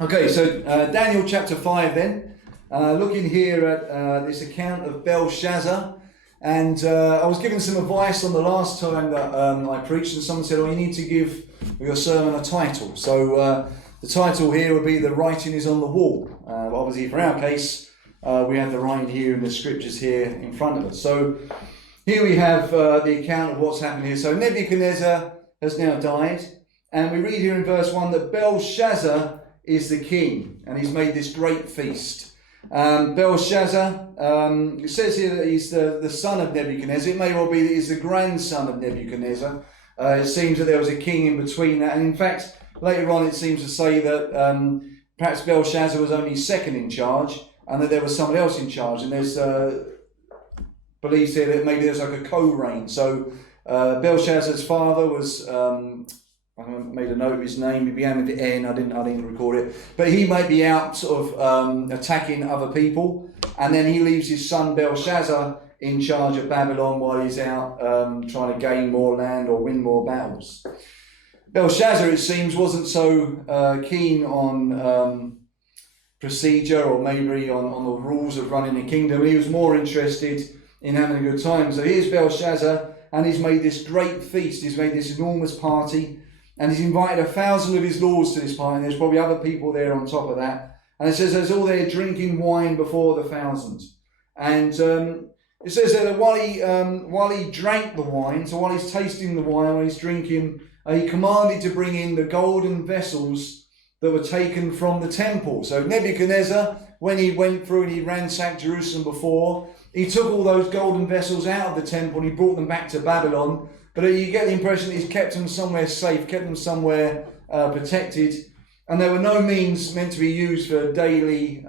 Okay, so Daniel chapter 5 then, looking here at this account of Belshazzar, and I was given some advice on the last time that I preached, and someone said, oh, you need to give your sermon a title. So the title here would be The Writing is on the Wall. Obviously for our case, we have the writing here and the scriptures here in front of us. So here we have the account of what's happened here. So Nebuchadnezzar has now died, and we read here in verse 1 that Belshazzar is the king, and he's made this great feast. Belshazzar, it says here that he's the son of Nebuchadnezzar. It may well be that he's the grandson of Nebuchadnezzar. It seems that there was a king in between that, and in fact, later on it seems to say that perhaps Belshazzar was only second in charge, and that there was someone else in charge, and there's beliefs here that maybe there's like a co-reign. So Belshazzar's father was... I made a note of his name. It began with the N. I didn't record it, but he might be out sort of attacking other people, and then he leaves his son Belshazzar in charge of Babylon while he's out trying to gain more land or win more battles. Belshazzar, it seems, wasn't so keen on procedure or maybe on the rules of running a kingdom. He was more interested in having a good time. So here's Belshazzar, and he's made this great feast. He's made this enormous party. And he's invited 1,000 of his lords to this party, and there's probably other people there on top of that. And it says there's all there drinking wine before the 1,000. And it says that while he drank the wine, so while he's tasting the wine, while he's drinking, he commanded to bring in the golden vessels that were taken from the temple. So Nebuchadnezzar, when he went through and he ransacked Jerusalem before, he took all those golden vessels out of the temple and he brought them back to Babylon. But you get the impression that he's kept them somewhere safe, kept them somewhere protected. And there were no means meant to be used for daily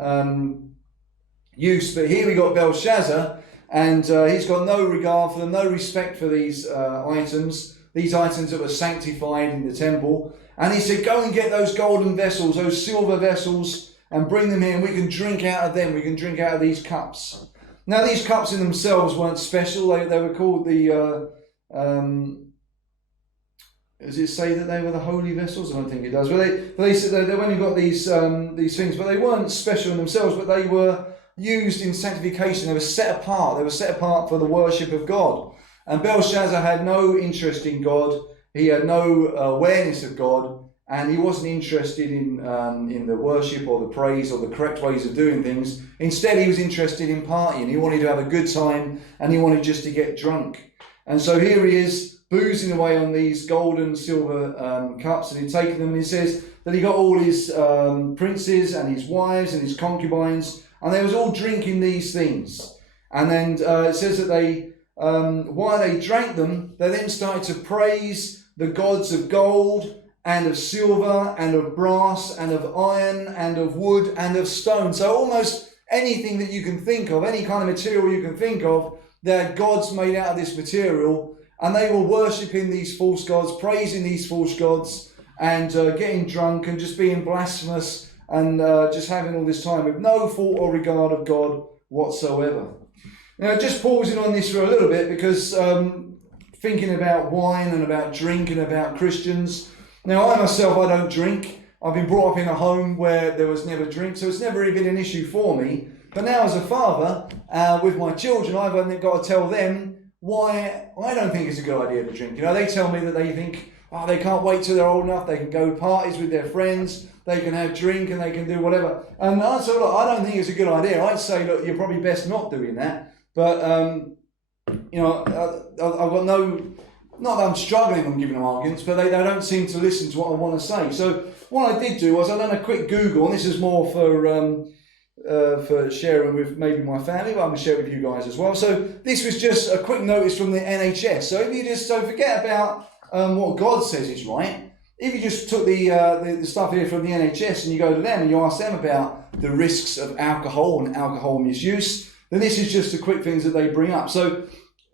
use. But here we got Belshazzar, and he's got no regard for them, no respect for these items that were sanctified in the temple. And he said, go and get those golden vessels, those silver vessels, and bring them here, and we can drink out of them. We can drink out of these cups. Now, these cups in themselves weren't special. They were called the... does it say that they were the holy vessels? I don't think it does. But they said they've only got these things, but they weren't special in themselves, but they were used in sanctification. They were set apart. They were set apart for the worship of God. And Belshazzar had no interest in God. He had no awareness of God, and he wasn't interested in the worship or the praise or the correct ways of doing things. Instead, he was interested in partying. He wanted to have a good time, and he wanted just to get drunk. And so here he is, boozing away on these gold and silver cups, and he'd taken them, and he says that he got all his princes and his wives and his concubines, and they was all drinking these things. And then it says that they, while they drank them, they then started to praise the gods of gold and of silver and of brass and of iron and of wood and of stone. So almost anything that you can think of, any kind of material you can think of, their gods made out of this material, and they were worshipping these false gods, praising these false gods, and getting drunk and just being blasphemous and just having all this time with no thought or regard of God whatsoever. Now, just pausing on this for a little bit, because thinking about wine and about drink and about Christians. Now, I myself, I don't drink. I've been brought up in a home where there was never drink, so it's never really been an issue for me. But now as a father, with my children, I've only got to tell them why I don't think it's a good idea to drink. You know, they tell me that they think, oh, they can't wait till they're old enough, they can go to parties with their friends, they can have drink and they can do whatever. And I say, look, I don't think it's a good idea. I'd say, look, you're probably best not doing that. But, you know, I've got no, not that I'm struggling on giving them arguments, but they don't seem to listen to what I want to say. So what I did do was I done a quick Google, and this is more for sharing with maybe my family, but I'm going to share it with you guys as well. So this was just a quick notice from the NHS. So if you just forget about what God says is right. If you just took the stuff here from the NHS and you go to them and you ask them about the risks of alcohol and alcohol misuse, then this is just the quick things that they bring up. So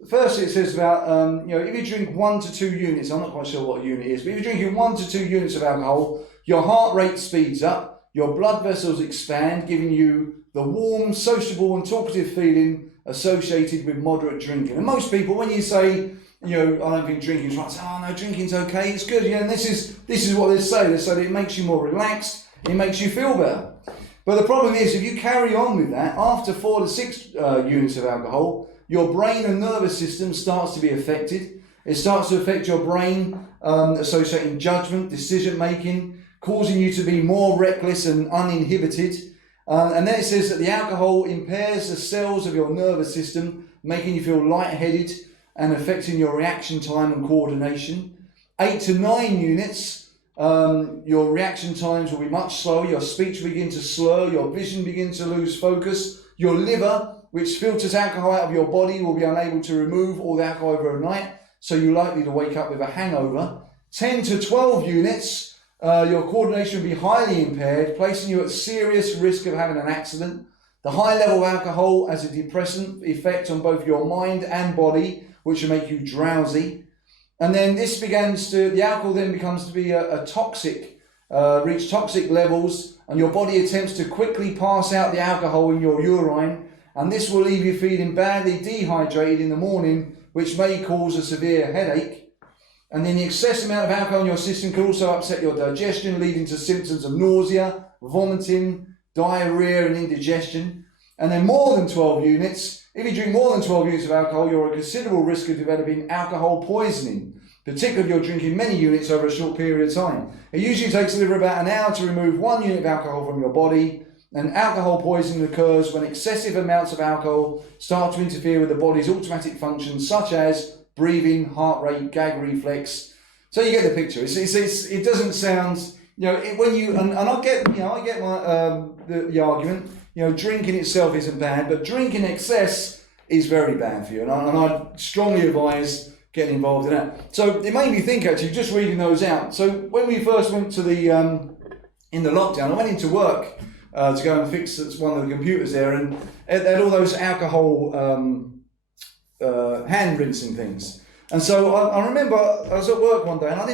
firstly, it says about if you drink 1 to 2 units, I'm not quite sure what a unit is, but if you're drinking 1 to 2 units of alcohol, your heart rate speeds up. Your blood vessels expand, giving you the warm, sociable and talkative feeling associated with moderate drinking. And most people, when you say, I don't think drinking's right, say, oh no, drinking's okay, it's good. And this is what they say. They say that it makes you more relaxed, it makes you feel better. But the problem is, if you carry on with that, after 4 to 6 units of alcohol, your brain and nervous system starts to be affected. It starts to affect your brain, associating judgment, decision making, causing you to be more reckless and uninhibited. And then it says that the alcohol impairs the cells of your nervous system, making you feel lightheaded and affecting your reaction time and coordination. 8 to 9 units, your reaction times will be much slower, your speech will begin to slur, your vision begin to lose focus, your liver, which filters alcohol out of your body, will be unable to remove all the alcohol overnight, so you're likely to wake up with a hangover. 10 to 12 units, your coordination will be highly impaired, placing you at serious risk of having an accident. The high level of alcohol has a depressant effect on both your mind and body, which will make you drowsy. And then the alcohol then becomes to be a toxic, reach toxic levels, and your body attempts to quickly pass out the alcohol in your urine, and this will leave you feeling badly dehydrated in the morning, which may cause a severe headache. And then the excess amount of alcohol in your system can also upset your digestion, leading to symptoms of nausea, vomiting, diarrhea and indigestion. And then more than 12 units, if you drink more than 12 units of alcohol, you're at considerable risk of developing alcohol poisoning, particularly if you're drinking many units over a short period of time. It usually takes a liver about an hour to remove 1 unit of alcohol from your body, and alcohol poisoning occurs when excessive amounts of alcohol start to interfere with the body's automatic functions, such as breathing, heart rate, gag reflex. So you get the picture. It doesn't sound, when you, and I get my the argument. Drinking itself isn't bad, but drinking excess is very bad for you, and I strongly advise getting involved in that. So it made me think, actually, just reading those out. So when we first went to the in the lockdown, I went into work to go and fix one of the computers there, and it had all those alcohol hand rinsing things. And so I remember I was at work one day, and I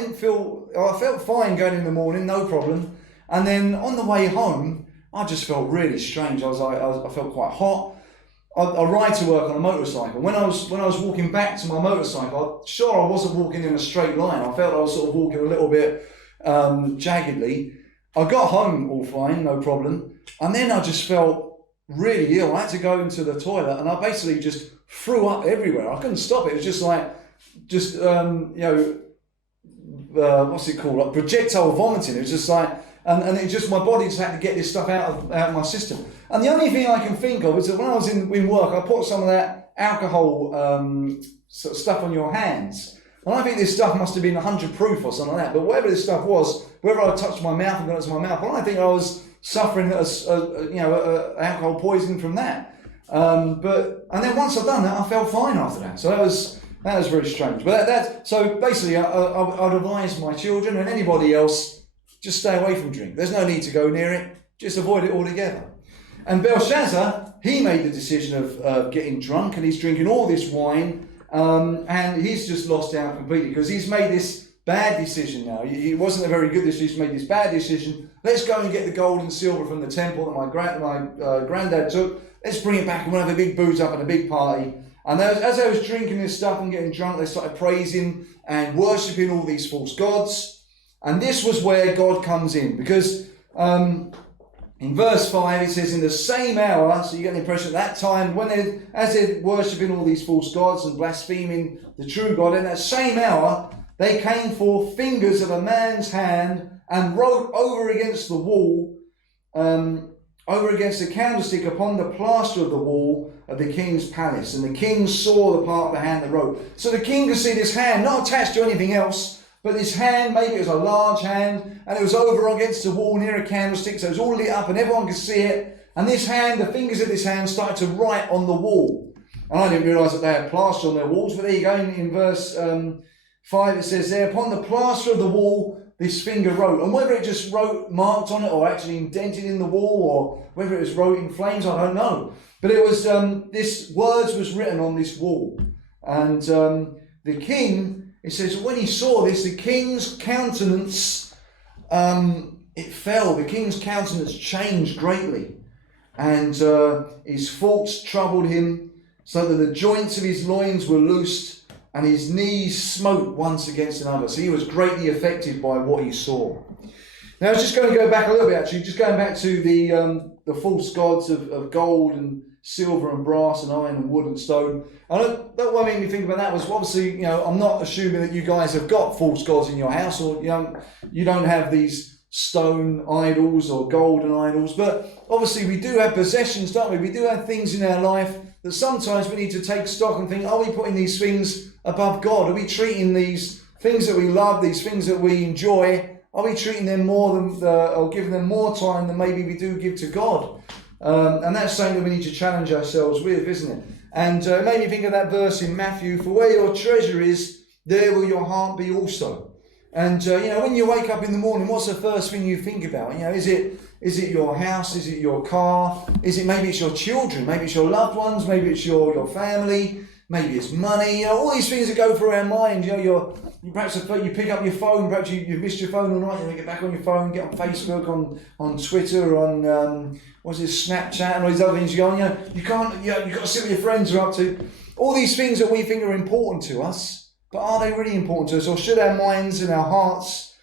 felt fine going in the morning, no problem. And then on the way home, I just felt really strange. I felt quite hot. I ride to work on a motorcycle. When I was walking back to my motorcycle, I wasn't walking in a straight line. I felt I was sort of walking a little bit jaggedly. I got home all fine, no problem. And then I just felt really ill. I had to go into the toilet, and I basically just threw up everywhere. I couldn't stop it. It was just what's it called? Like projectile vomiting. It was just like, and it just, my body just had to get this stuff out of my system. And the only thing I can think of is that when I was in work, I put some of that alcohol sort of stuff on your hands. And I think this stuff must have been 100 proof or something like that. But whatever this stuff was, whether I touched my mouth and got it to my mouth, I don't think I was suffering alcohol poisoning from that. And then once I'd done that, I felt fine after that. So that was very strange. But so basically, I'd advise my children and anybody else, just stay away from drink. There's no need to go near it. Just avoid it altogether. And Belshazzar, he made the decision of getting drunk, and he's drinking all this wine, and he's just lost out completely because he's made this bad decision now. It wasn't a very good decision. He's made this bad decision. Let's go and get the gold and silver from the temple that my granddad took. Let's bring it back and we'll have a big booze up and a big party. And as they was drinking this stuff and getting drunk, they started praising and worshipping all these false gods. And this was where God comes in, because in verse 5 it says, in the same hour, so you get the impression at that time, as they're worshipping all these false gods and blaspheming the true God, in that same hour they came forth fingers of a man's hand and wrote over against the wall, over against the candlestick upon the plaster of the wall of the king's palace. And the king saw the part of the hand that wrote. So the king could see this hand, not attached to anything else, but this hand, maybe it was a large hand, and it was over against the wall near a candlestick, so it was all lit up and everyone could see it. And this hand, the fingers of this hand started to write on the wall. And I didn't realise that they had plaster on their walls, but there you go, in verse 5 it says there, upon the plaster of the wall, this finger wrote. And whether it just wrote, marked on it, or actually indented in the wall, or whether it was wrote in flames, I don't know. But it was, this words was written on this wall. And the king, it says, when he saw this, the king's countenance, it fell. The king's countenance changed greatly. And his thoughts troubled him, so that the joints of his loins were loosed, and his knees smote once against another. So he was greatly affected by what he saw. Now, I was just going to go back a little bit, actually, just going back to the false gods of gold and silver and brass and iron and wood and stone. And that what made me think about that was, obviously, I'm not assuming that you guys have got false gods in your house, or you don't have these stone idols or golden idols, but obviously we do have possessions, don't we? We do have things in our life that sometimes we need to take stock and think, are we putting these things above God? Are we treating these things that we love, these things that we enjoy, are we treating them more than, or giving them more time than maybe we do give to God? And that's something that we need to challenge ourselves with, isn't it? And it made me think of that verse in Matthew, for where your treasure is, there will your heart be also. And, when you wake up in the morning, what's the first thing you think about? Is it your house? Is it your car? Maybe it's your children? Maybe it's your loved ones? Maybe it's your family? Maybe it's money? All these things that go through our mind. Perhaps you pick up your phone, perhaps you've missed your phone all night, you get back on your phone, get on Facebook, on Twitter, on Snapchat and all these other things you you've got to see what your friends are up to. All these things that we think are important to us, but are they really important to us? Or should our minds and our hearts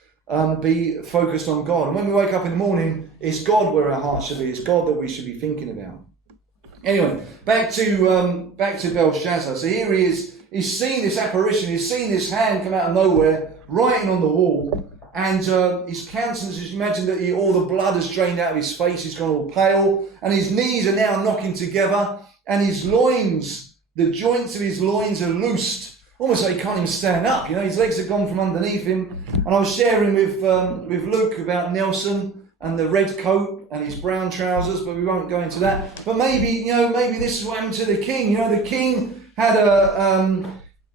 be focused on God? And when we wake up in the morning, is God where our hearts should be? It's God that we should be thinking about. Anyway, back to Belshazzar. So here he is. He's seen this apparition. He's seen this hand come out of nowhere, writing on the wall. And his countenance, just imagine that all the blood has drained out of his face. He's gone all pale. And his knees are now knocking together. And his loins, the joints of his loins are loosed. Almost like he can't even stand up. His legs have gone from underneath him. And I was sharing with Luke about Nelson and the red coat and his brown trousers, but we won't go into that. But maybe this is what happened to the king. The king had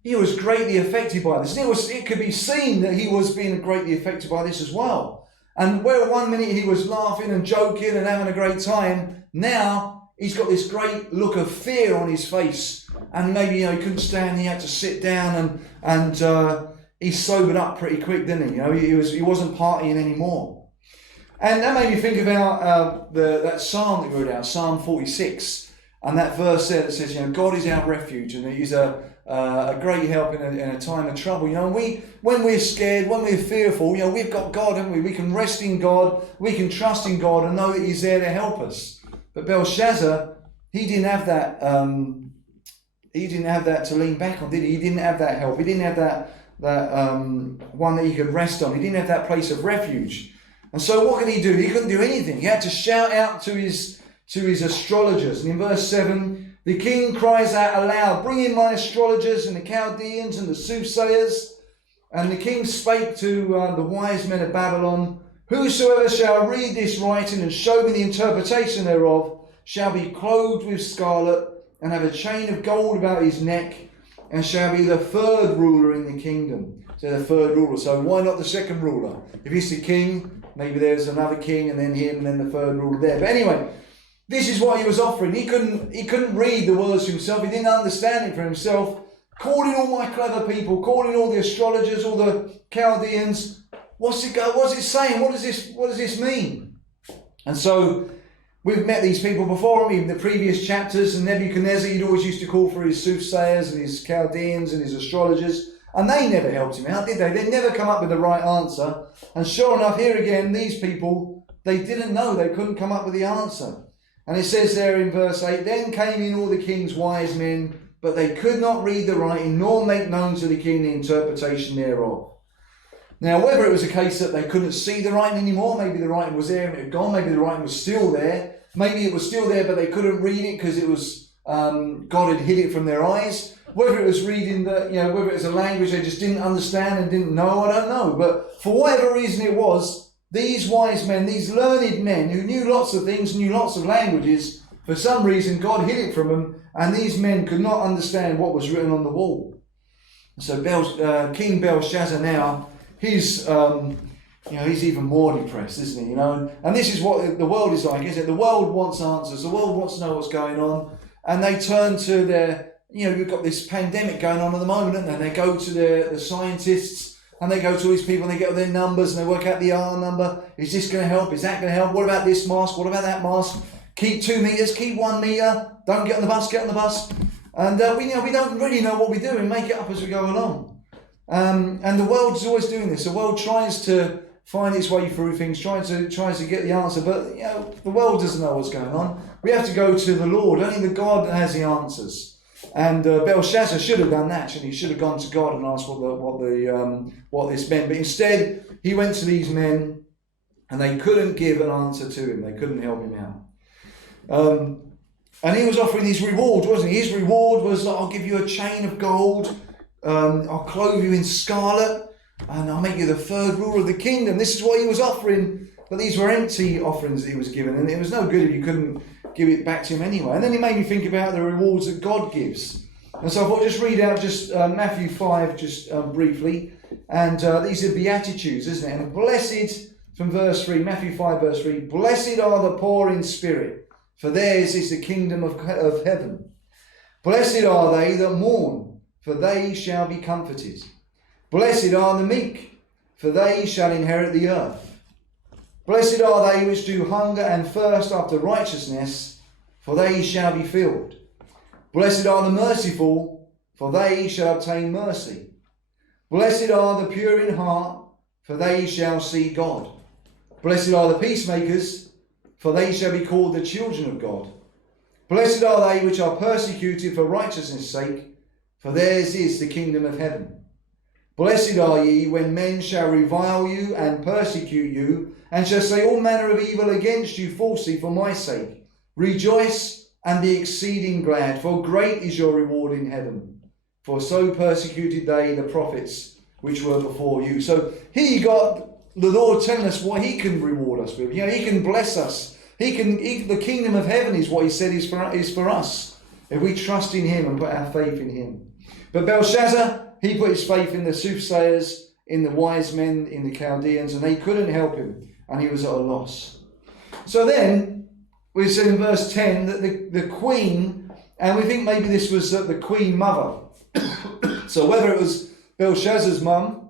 he was greatly affected by this. It could be seen that he was being greatly affected by this as well. And where one minute he was laughing and joking and having a great time, now he's got this great look of fear on his face. And maybe he couldn't stand. He had to sit down and he sobered up pretty quick, didn't he? He wasn't partying anymore. And that made me think about that psalm that we read out, Psalm 46. And that verse there that says, God is our refuge, and He's a great help in a time of trouble. When we're scared, when we're fearful, we've got God, haven't we? We can rest in God, we can trust in God, and know that He's there to help us. But Belshazzar, he didn't have that. He didn't have that to lean back on, did he? He didn't have that help. He didn't have that one that he could rest on. He didn't have that place of refuge. And so, what could he do? He couldn't do anything. He had to shout out to his astrologers. And in verse 7, the king cries out aloud, bring in my astrologers and the Chaldeans and the soothsayers. And the king spake to the wise men of Babylon, whosoever shall read this writing and show me the interpretation thereof shall be clothed with scarlet and have a chain of gold about his neck and shall be the third ruler in the kingdom. So the third ruler. So why not the second ruler? If he's the king, maybe there's another king and then him and then the third ruler there. But anyway, this is what he was offering. He couldn't read the words himself. He didn't understand it for himself. Calling all my clever people, calling all the astrologers, all the Chaldeans. What's it saying? What does this mean? And so we've met these people before, even the previous chapters. And Nebuchadnezzar, he'd always used to call for his soothsayers and his Chaldeans and his astrologers. And they never helped him out, did they? They never come up with the right answer. And sure enough, here again, these people, they didn't know. They couldn't come up with the answer. And it says there in verse 8, then came in all the king's wise men, but they could not read the writing, nor make known to the king the interpretation thereof. Now, whether it was a case that they couldn't see the writing anymore, maybe the writing was there and it had gone, maybe the writing was still there, maybe it was still there but they couldn't read it because it was God had hid it from their eyes. Whether it was reading whether it was a language they just didn't understand and didn't know, I don't know. But for whatever reason it was, these wise men, these learned men who knew lots of things, knew lots of languages, for some reason God hid it from them, and these men could not understand what was written on the wall. So King Belshazzar now, he's even more depressed, isn't he? And this is what the world is like, isn't it? The world wants answers. The world wants to know what's going on, and they turn to their, we've got this pandemic going on at the moment, and they go to the scientists. And they go to all these people and they get all their numbers and they work out the R number. Is this going to help? Is that going to help? What about this mask? What about that mask? Keep 2 meters, keep 1 meter. Don't get on the bus, get on the bus. And we don't really know what we do and make it up as we go along. And the world's always doing this. The world tries to find its way through things, tries to get the answer. But the world doesn't know what's going on. We have to go to the Lord. Only the God that has the answers. And Belshazzar should have done that. Actually, he should have gone to God and asked what this meant. But instead, he went to these men, and they couldn't give an answer to him. They couldn't help him out. And he was offering his reward, wasn't he? His reward was, I'll give you a chain of gold. I'll clothe you in scarlet, and I'll make you the third ruler of the kingdom. This is what he was offering. But these were empty offerings that he was given, and it was no good if you couldn't give it back to him anyway. And then it made me think about the rewards that God gives. And so I thought just read out Matthew 5 briefly. And these are Beatitudes, isn't it? And blessed, from verse 3, Matthew 5 verse 3, blessed are the poor in spirit, for theirs is the kingdom of heaven. Blessed are they that mourn, for they shall be comforted. Blessed are the meek, for they shall inherit the earth. Blessed are they which do hunger and thirst after righteousness, for they shall be filled. Blessed are the merciful, for they shall obtain mercy. Blessed are the pure in heart, for they shall see God. Blessed are the peacemakers, for they shall be called the children of God. Blessed are they which are persecuted for righteousness' sake, for theirs is the kingdom of heaven. Blessed are ye when men shall revile you and persecute you, and shall say all manner of evil against you falsely for my sake. Rejoice and be exceeding glad, for great is your reward in heaven. For so persecuted they the prophets which were before you. So here you got the Lord telling us what he can reward us with. He can bless us. The kingdom of heaven is what he said is for us, if we trust in him and put our faith in him. But Belshazzar, he put his faith in the soothsayers, in the wise men, in the Chaldeans, and they couldn't help him, and he was at a loss. So then, we said in verse 10 that the queen, and we think maybe this was the queen mother. So whether it was Belshazzar's mum,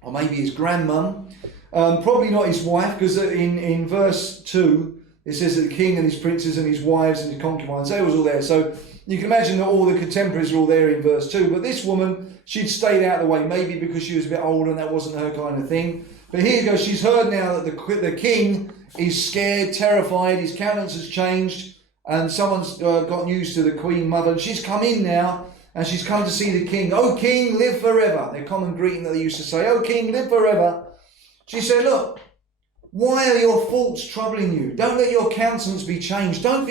or maybe his grandmum, probably not his wife, because in verse 2, it says that the king and his princes and his wives and his concubines, they was all there. So you can imagine that all the contemporaries are all there in verse 2. But this woman, she'd stayed out of the way, maybe because she was a bit older and that wasn't her kind of thing. But here you go, she's heard now that the king is scared, terrified, his countenance has changed, and someone's gotten used to the queen mother. And she's come in now, and she's come to see the king. "O king, live forever." Their common greeting that they used to say, "O king, live forever." She said, "Look, why are your thoughts troubling you? Don't let your countenance be changed. Don't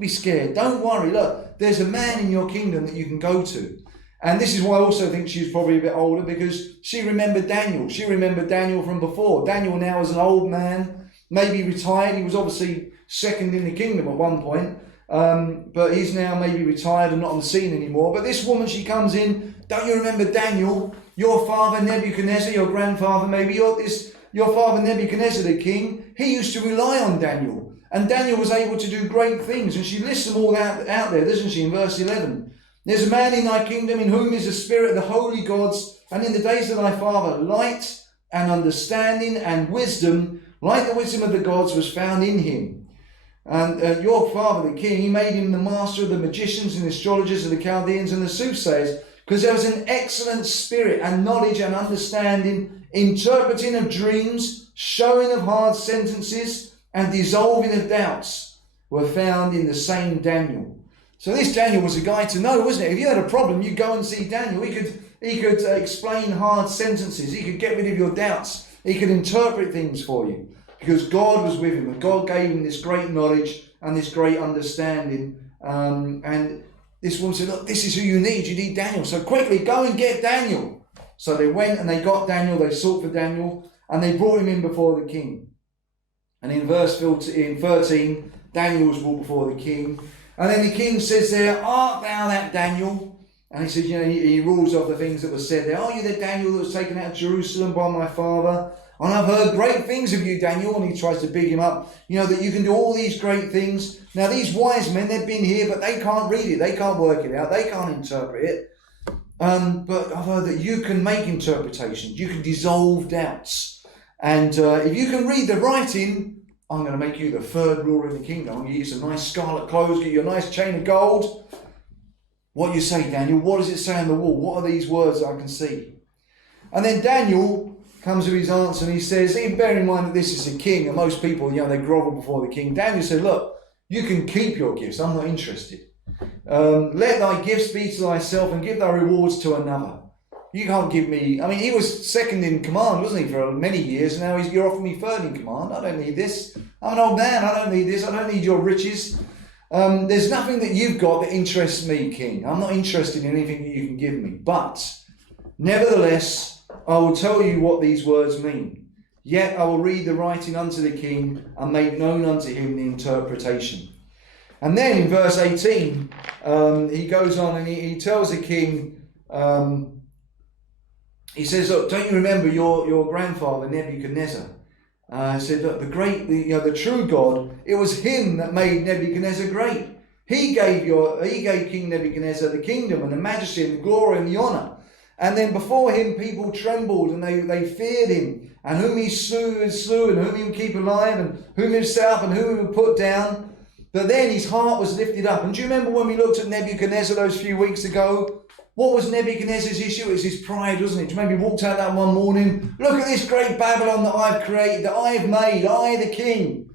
be scared. Don't worry. Look, there's a man in your kingdom that you can go to." And this is why I also think she's probably a bit older, because she remembered Daniel. She remembered Daniel from before. Daniel now is an old man, maybe retired. He was obviously second in the kingdom at one point. But he's now maybe retired and not on the scene anymore. But this woman, she comes in, "Don't you remember Daniel? Your father Nebuchadnezzar, your grandfather maybe, your father Nebuchadnezzar the king, he used to rely on Daniel. And Daniel was able to do great things." And she lists them all out there, doesn't she, in verse 11. "There's a man in thy kingdom in whom is the spirit of the holy gods, and in the days of thy father light and understanding and wisdom, like the wisdom of the gods, was found in him. And your father, the king, he made him the master of the magicians and astrologers of the Chaldeans and the soothsayers, because there was an excellent spirit and knowledge and understanding, interpreting of dreams, showing of hard sentences, and dissolving of doubts were found in the same Daniel." So this Daniel was a guy to know, wasn't it? If you had a problem, you go and see Daniel. He could explain hard sentences. He could get rid of your doubts. He could interpret things for you, because God was with him, and God gave him this great knowledge and this great understanding. And this woman said, "Look, this is who you need. You need Daniel. So quickly, go and get Daniel." So they went and they got Daniel. They sought for Daniel, and they brought him in before the king. And in verse 13, Daniel was brought before the king. And then the king says there, "Art thou that Daniel?" And he says, he rules off the things that were said there. "Are you the Daniel that was taken out of Jerusalem by my father? And I've heard great things of you, Daniel." And he tries to big him up, that you can do all these great things. Now these wise men, they've been here, but they can't read it. They can't work it out. They can't interpret it. But I've heard that you can make interpretations. You can dissolve doubts. And if you can read the writing, I'm going to make you the third ruler in the kingdom. I'm going to give you some nice scarlet clothes, get you a nice chain of gold. What do you say, Daniel? What does it say on the wall? What are these words I can see? And then Daniel, comes with his answer, and he says, even bear in mind that this is a king, and most people, they grovel before the king. Daniel said, look, you can keep your gifts. I'm not interested. Let thy gifts be to thyself, and give thy rewards to another. You can't give me... I mean, he was second in command, wasn't he, for many years. And now you're offering me third in command. I don't need this. I'm an old man. I don't need this. I don't need your riches. There's nothing that you've got that interests me, king. I'm not interested in anything that you can give me. But, nevertheless, I will tell you what these words mean. Yet I will read the writing unto the king, and make known unto him the interpretation. And then in verse 18, he goes on and he tells the king, he says, look, don't you remember your grandfather Nebuchadnezzar? He said, look, the true God, it was him that made Nebuchadnezzar great. He gave King Nebuchadnezzar the kingdom and the majesty and the glory and the honor. And then before him, people trembled and they feared him. And whom he slew, and whom he would keep alive, and whom himself, and whom he would put down. But then his heart was lifted up. And do you remember when we looked at Nebuchadnezzar those few weeks ago? What was Nebuchadnezzar's issue? It was his pride, wasn't it? Do you remember he walked out that one morning? Look at this great Babylon that I've created, that I've made, I the king.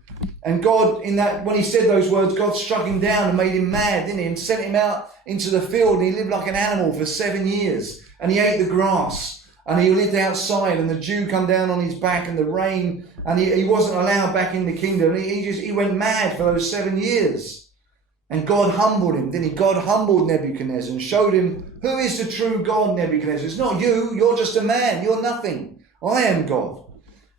And God, when he said those words, God struck him down and made him mad, didn't he? And sent him out into the field, and he lived like an animal for 7 years. And he ate the grass, and he lived outside, and the dew come down on his back, and the rain, and he wasn't allowed back in the kingdom. He went mad for those 7 years. And God humbled him, didn't he? God humbled Nebuchadnezzar and showed him who is the true God, Nebuchadnezzar. It's not you, you're just a man, you're nothing. I am God.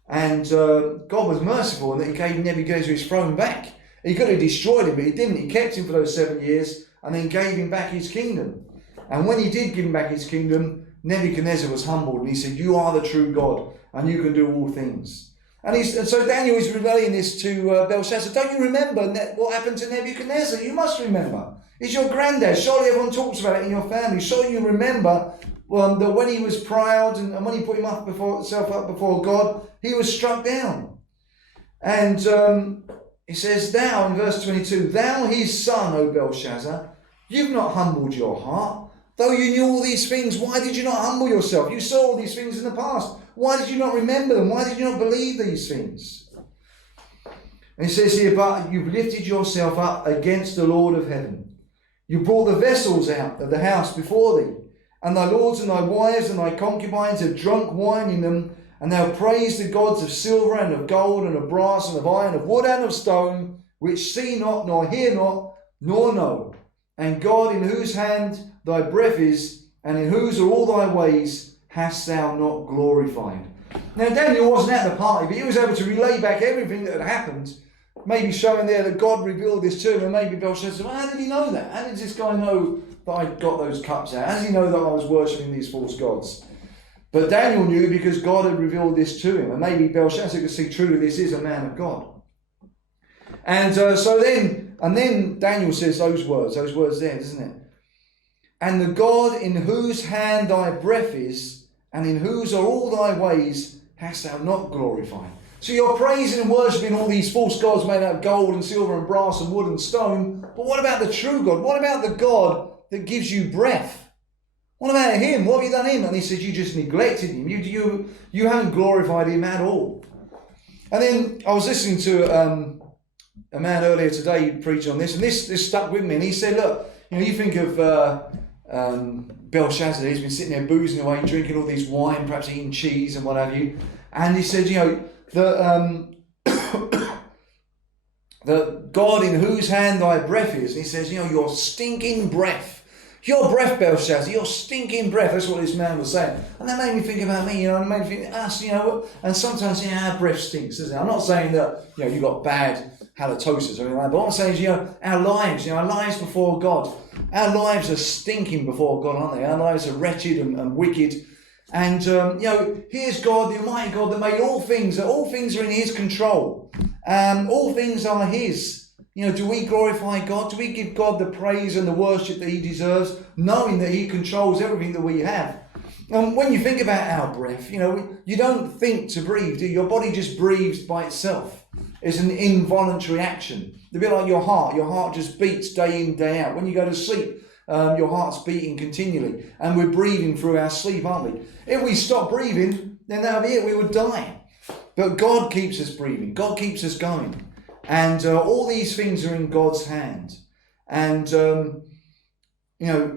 And God was merciful in that he gave Nebuchadnezzar his throne back. He could have destroyed him, but he didn't. He kept him for those 7 years and then gave him back his kingdom. And when he did give him back his kingdom, Nebuchadnezzar was humbled, and he said, you are the true God, and you can do all things. And so Daniel is relaying this to Belshazzar. Don't you remember what happened to Nebuchadnezzar? You must remember. It's your granddad. Surely everyone talks about it in your family. Surely you remember that when he was proud and when he put himself up before God, he was struck down. And he says, thou, in verse 22, thou his son, O Belshazzar, you've not humbled your heart. Though you knew all these things, why did you not humble yourself? You saw all these things in the past. Why did you not remember them? Why did you not believe these things? And he says here, but you've lifted yourself up against the Lord of heaven. You brought the vessels out of the house before thee, and thy lords and thy wives and thy concubines have drunk wine in them, and thou praised the gods of silver and of gold and of brass and of iron, of wood and of stone, which see not, nor hear not, nor know. And God, in whose hand thy breath is, and in whose are all thy ways, hast thou not glorified. Now Daniel wasn't at the party, but he was able to relay back everything that had happened, maybe showing there that God revealed this to him, and maybe Belshazzar said, well, how did he know that? How did this guy know that I got those cups out? How does he know that I was worshipping these false gods? But Daniel knew because God had revealed this to him, and maybe Belshazzar could see truly this is a man of God. And then Daniel says those words there, doesn't it? And the God in whose hand thy breath is, and in whose are all thy ways, hast thou not glorified. So you're praising and worshipping all these false gods made out of gold and silver and brass and wood and stone. But what about the true God? What about the God that gives you breath? What about him? What have you done him? And he said, you just neglected him. You haven't glorified him at all. And then I was listening to a man earlier today preaching on this, and this stuck with me. And he said, look, you think of Belshazzar, he's been sitting there boozing away, drinking all this wine, perhaps eating cheese and what have you. And he said, the God in whose hand thy breath is. And he says, your stinking breath. Your breath, Belshazzar, your stinking breath. That's what this man was saying. And that made me think about me, it made me think us, and sometimes, our breath stinks, doesn't it? I'm not saying that, you got bad halitosis or anything like that, but what I'm saying is, our lives before God, our lives are stinking before God, aren't they? Our lives are wretched and wicked. And, here's God, the Almighty God that made all things are in his control. All things are his. Do we glorify God? Do we give God the praise and the worship that he deserves, knowing that he controls everything that we have? And when you think about our breath, you don't think to breathe, do you? Your body just breathes by itself. It's an involuntary action. A bit like your heart. Your heart just beats day in, day out. When you go to sleep, your heart's beating continually. And we're breathing through our sleep, aren't we? If we stop breathing, then that would be it. We would die. But God keeps us breathing. God keeps us going. And all these things are in God's hand. And,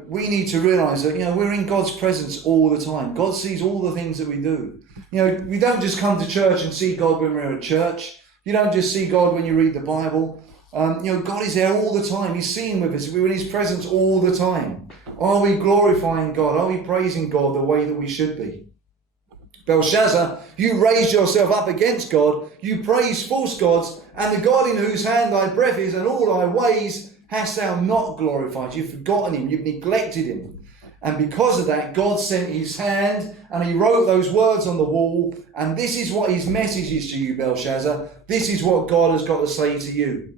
we need to realise that, we're in God's presence all the time. God sees all the things that we do. We don't just come to church and see God when we're at church. You don't just see God when you read the Bible. God is there all the time. He's seen with us. We're in his presence all the time. Are we glorifying God? Are we praising God the way that we should be? Belshazzar, you raised yourself up against God. You praise false gods, and the God in whose hand thy breath is and all thy ways hast thou not glorified. You've forgotten him. You've neglected him. And because of that, God sent his hand and he wrote those words on the wall. And this is what his message is to you, Belshazzar. This is what God has got to say to you.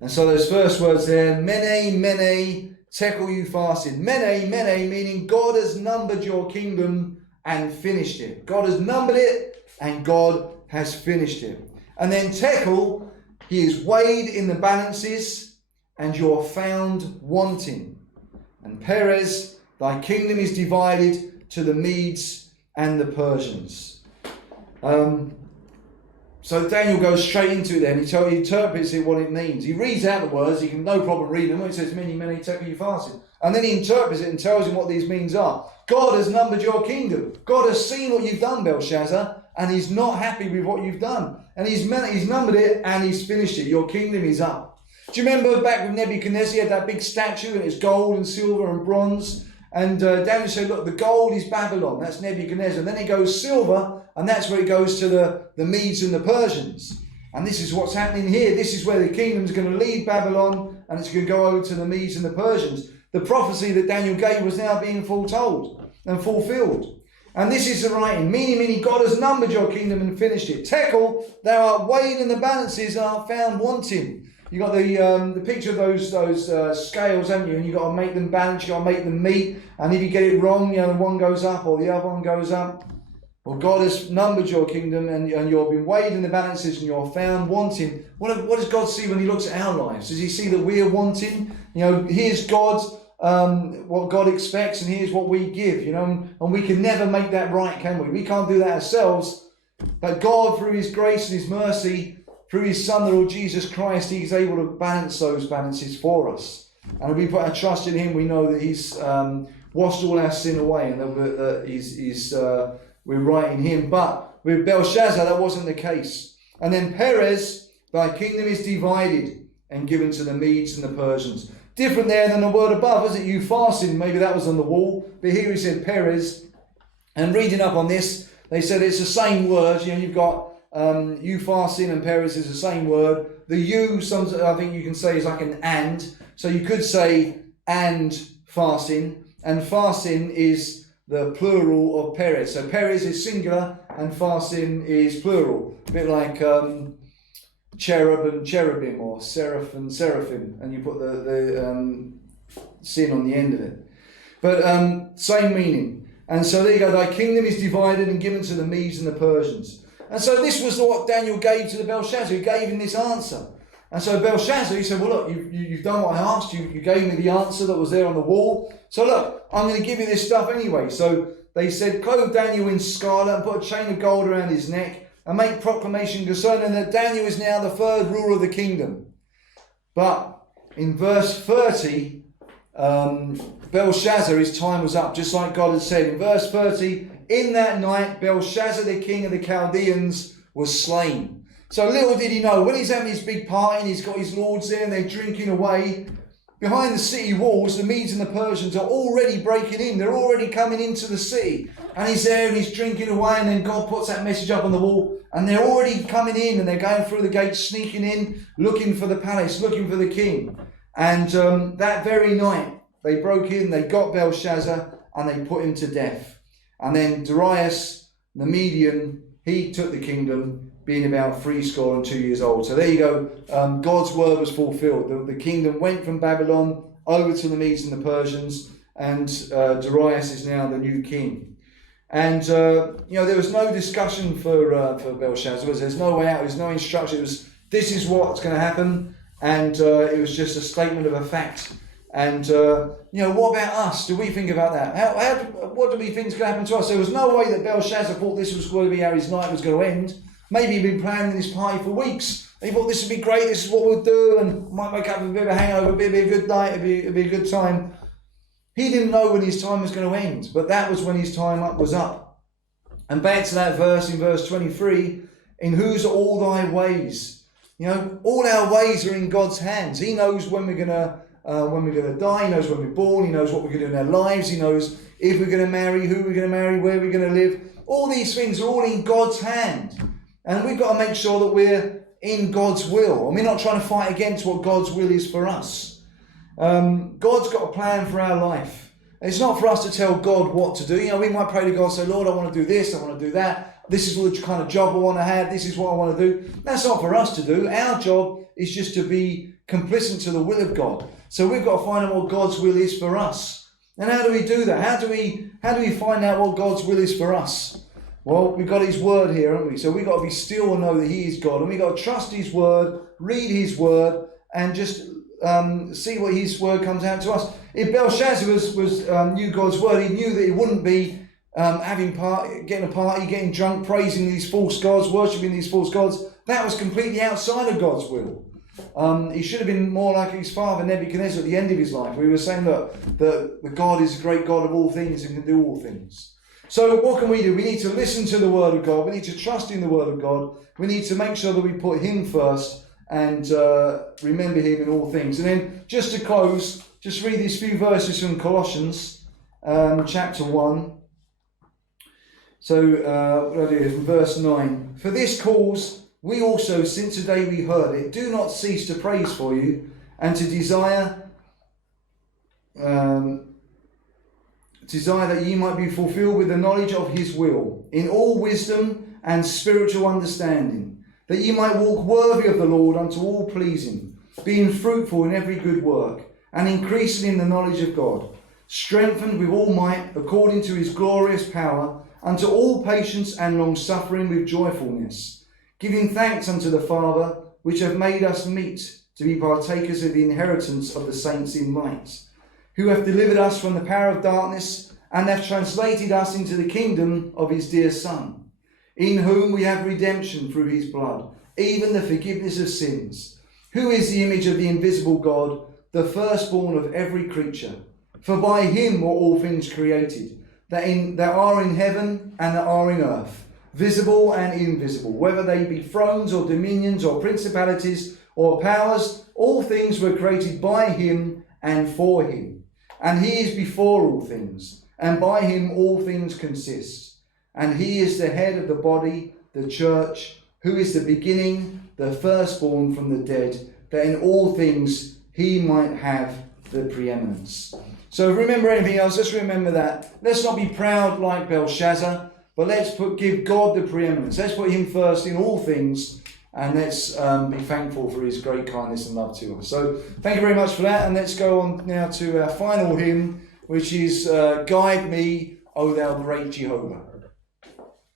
And so those first words there, Mene, Mene, Tekel Upharsin. Mene, Mene, meaning God has numbered your kingdom and finished it. God has numbered it and God has finished it. And then Tekel, he is weighed in the balances and you're found wanting. And Perez, thy kingdom is divided to the Medes and the Persians. So Daniel goes straight into it then. He interprets it what it means. He reads out the words. He can no problem read them. It says, Mene, Mene, Tekel Upharsin. And then he interprets it and tells him what these means are. God has numbered your kingdom. God has seen what you've done, Belshazzar, and he's not happy with what you've done. And he's numbered it and he's finished it. Your kingdom is up. Do you remember back with Nebuchadnezzar, he had that big statue and it's gold and silver and bronze. And Daniel said, look, the gold is Babylon. That's Nebuchadnezzar. And then it goes silver, and that's where it goes to the Medes and the Persians. And this is what's happening here. This is where the kingdom's going to leave Babylon, and it's going to go over to the Medes and the Persians. The prophecy that Daniel gave was now being foretold and fulfilled. And this is the writing. Meaning, God has numbered your kingdom and finished it. Tekel, thou art weighed in the balances and art found wanting. You got the picture of those scales, haven't you? And you've got to make them balance, you've got to make them meet. And if you get it wrong, the one goes up or the other one goes up. Well, God has numbered your kingdom and you've been weighed in the balances and you're found wanting. What does God see when he looks at our lives? Does he see that we're wanting? Here's God's, what God expects and here's what we give, and we can never make that right, can we? We can't do that ourselves. But God, through his grace and his mercy, through his Son, the Lord Jesus Christ, he's able to balance those balances for us. And if we put our trust in him, we know that he's washed all our sin away and that we're right in him. But with Belshazzar, that wasn't the case. And then Perez, thy kingdom is divided and given to the Medes and the Persians. Different there than the word above, isn't it? Upharsin, maybe that was on the wall. But here he said Perez. And reading up on this, they said it's the same word. You've got Upharsin and Perez is the same word. The U, I think you can say, is like an and. So you could say and Farsin. And Farsin is the plural of Perez. So Perez is singular and Farsin is plural. A bit like cherub and cherubim or seraph and seraphim. And you put the sin on the end of it. But same meaning. And so there you go. Thy kingdom is divided and given to the Medes and the Persians. And so this was what Daniel gave to the Belshazzar. He gave him this answer. And so Belshazzar, he said, well, look, you've done what I asked. You gave me the answer that was there on the wall. So look, I'm going to give you this stuff anyway. So they said, clothe Daniel in scarlet and put a chain of gold around his neck and make proclamation concerning that Daniel is now the third ruler of the kingdom. But in verse 30, Belshazzar, his time was up, just like God had said. In verse 30, in that night, Belshazzar, the king of the Chaldeans, was slain. So little did he know, when he's having his big party and he's got his lords there and they're drinking away, behind the city walls, the Medes and the Persians are already breaking in. They're already coming into the city. And he's there and he's drinking away, and then God puts that message up on the wall and they're already coming in and they're going through the gates, sneaking in, looking for the palace, looking for the king. And that very night, they broke in, they got Belshazzar and they put him to death. And then Darius, the Median, he took the kingdom, being about 62 years old. So there you go. God's word was fulfilled. The kingdom went from Babylon over to the Medes and the Persians, and Darius is now the new king. And there was no discussion for Belshazzar. There's no way out. There's no instruction. It was, this is what's going to happen, and it was just a statement of a fact. And, what about us? Do we think about that? What do we think is going to happen to us? There was no way that Belshazzar thought this was going to be how his night was going to end. Maybe he'd been planning this party for weeks. He thought this would be great, this is what we'll do, and might wake up with a bit of a hangover, it'd be a good night, it'd be a good time. He didn't know when his time was going to end, but that was when his time was up. And back to that verse in verse 23, in whose are all thy ways? All our ways are in God's hands. He knows when we're going to die. He knows when we're born. He knows what we're going to do in our lives. He knows if we're going to marry, who we're going to marry, where we're going to live. All these things are all in God's hand. And we've got to make sure that we're in God's will. And we're not trying to fight against what God's will is for us. God's got a plan for our life. It's not for us to tell God what to do. We might pray to God and say, Lord, I want to do this, I want to do that. This is the kind of job I want to have. This is what I want to do. That's not for us to do. Our job is just to be complicit to the will of God. So we've got to find out what God's will is for us. And how do we do that? How do we find out what God's will is for us? Well, we've got his word here, haven't we? So we've got to be still and know that he is God. And we've got to trust his word, read his word, and just see what his word comes out to us. If Belshazzar knew God's word, he knew that he wouldn't be getting a party, getting drunk, praising these false gods, worshipping these false gods. That was completely outside of God's will. He should have been more like his father Nebuchadnezzar at the end of his life. We were saying that the God is a great God of all things and can do all things. So what can we do? We need to listen to the word of God. We need to trust in the word of God. We need to make sure that we put him first and remember him in all things. And then just to close, just read these few verses from Colossians chapter 1. So what I do is from verse 9. For this cause we also, since the day we heard it, do not cease to praise for you and to desire that ye might be fulfilled with the knowledge of his will, in all wisdom and spiritual understanding, that ye might walk worthy of the Lord unto all pleasing, being fruitful in every good work, and increasing in the knowledge of God, strengthened with all might according to his glorious power, unto all patience and long suffering with joyfulness, giving thanks unto the Father, which hath made us meet to be partakers of the inheritance of the saints in light, who hath delivered us from the power of darkness, and hath translated us into the kingdom of his dear Son, in whom we have redemption through his blood, even the forgiveness of sins, who is the image of the invisible God, the firstborn of every creature. For by him were all things created, that are in heaven and that are in earth, visible and invisible, whether they be thrones or dominions or principalities or powers, all things were created by him and for him. And he is before all things, and by him all things consist. And he is the head of the body, the church, who is the beginning, the firstborn from the dead, that in all things he might have the preeminence. So remember anything else, let's remember that. Let's not be proud like Belshazzar, but let's give God the preeminence. Let's put him first in all things, and let's be thankful for his great kindness and love to us. So thank you very much for that, and let's go on now to our final hymn, which is Guide Me, O Thou Great Jehovah.